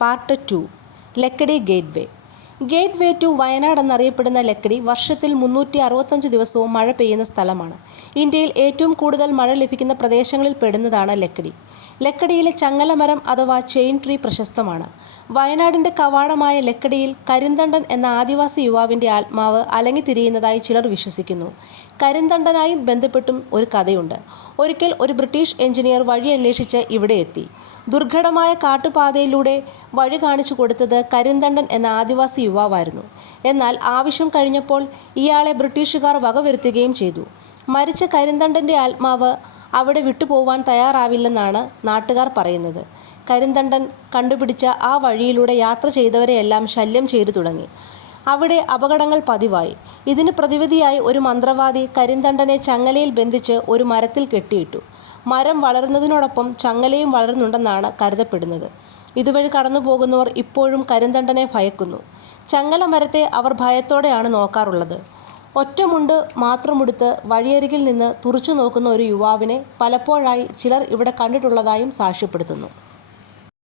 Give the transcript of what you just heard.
Part 2 Lakkidi gate way to Wayanad എന്നറിയപ്പെടുന്ന ലക്കിടി വർഷത്തിൽ 365 ദിവസവും മഴ പെയ്യുന്ന സ്ഥലമാണ്. ഇന്ത്യയിൽ ഏറ്റവും കൂടുതൽ മഴ ലഭിക്കുന്ന പ്രദേശങ്ങളിൽ പെടുന്നതാണ് ലക്കിടി. ലക്കിടിയിലെ ചങ്ങലമരം അഥവാ ചെയിൻ ട്രീ പ്രശസ്തമാണ്. വയനാടിൻ്റെ കവാടമായ ലക്കിടിയിൽ കരിന്തണ്ടൻ എന്ന ആദിവാസി യുവാവിൻ്റെ ആത്മാവ് അലങ്ങിത്തിരിയുന്നതായി ചിലർ വിശ്വസിക്കുന്നു. കരിന്തണ്ടനായും ബന്ധപ്പെട്ടും ഒരു കഥയുണ്ട്. ഒരിക്കൽ ഒരു ബ്രിട്ടീഷ് എഞ്ചിനീയർ വഴി അന്വേഷിച്ച് ഇവിടെ എത്തി. ദുർഘടമായ കാട്ടുപാതയിലൂടെ വഴി കാണിച്ചു കൊടുത്തത് കരിന്തണ്ടൻ എന്ന ആദിവാസി യുവാവായിരുന്നു. എന്നാൽ ആവശ്യം കഴിഞ്ഞപ്പോൾ ഇയാളെ ബ്രിട്ടീഷുകാർ വകവരുത്തുകയും ചെയ്തു. മരിച്ച കരിന്തണ്ടൻ്റെ ആത്മാവ് അവിടെ വിട്ടുപോവാൻ തയ്യാറാവില്ലെന്നാണ് നാട്ടുകാർ പറയുന്നത്. കരിന്തണ്ടൻ കണ്ടുപിടിച്ച ആ വഴിയിലൂടെ യാത്ര ചെയ്തവരെയെല്ലാം ശല്യം ചെയ്തു തുടങ്ങി. അവിടെ അപകടങ്ങൾ പതിവായി. ഇതിന് പ്രതിവിധിയായി ഒരു മന്ത്രവാദി കരിന്തണ്ടനെ ചങ്ങലയിൽ ബന്ധിച്ച് ഒരു മരത്തിൽ കെട്ടിയിട്ടു. മരം വളരുന്നതിനോടൊപ്പം ചങ്ങലയും വളരുന്നുണ്ടെന്നാണ് കരുതപ്പെടുന്നത്. ഇതുവഴി കടന്നു പോകുന്നവർ ഇപ്പോഴും കരിന്തണ്ടനെ ഭയക്കുന്നു. ചങ്ങല മരത്തെ അവർ ഭയത്തോടെയാണ് നോക്കാറുള്ളത്. ഒറ്റമുണ്ട് മാത്രമുടുത്ത് വഴിയരികിൽ നിന്ന് തുറിച്ചു നോക്കുന്ന ഒരു യുവാവിനെ പലപ്പോഴായി ചിലർ ഇവിടെ കണ്ടിട്ടുള്ളതായും സാക്ഷ്യപ്പെടുത്തുന്നു.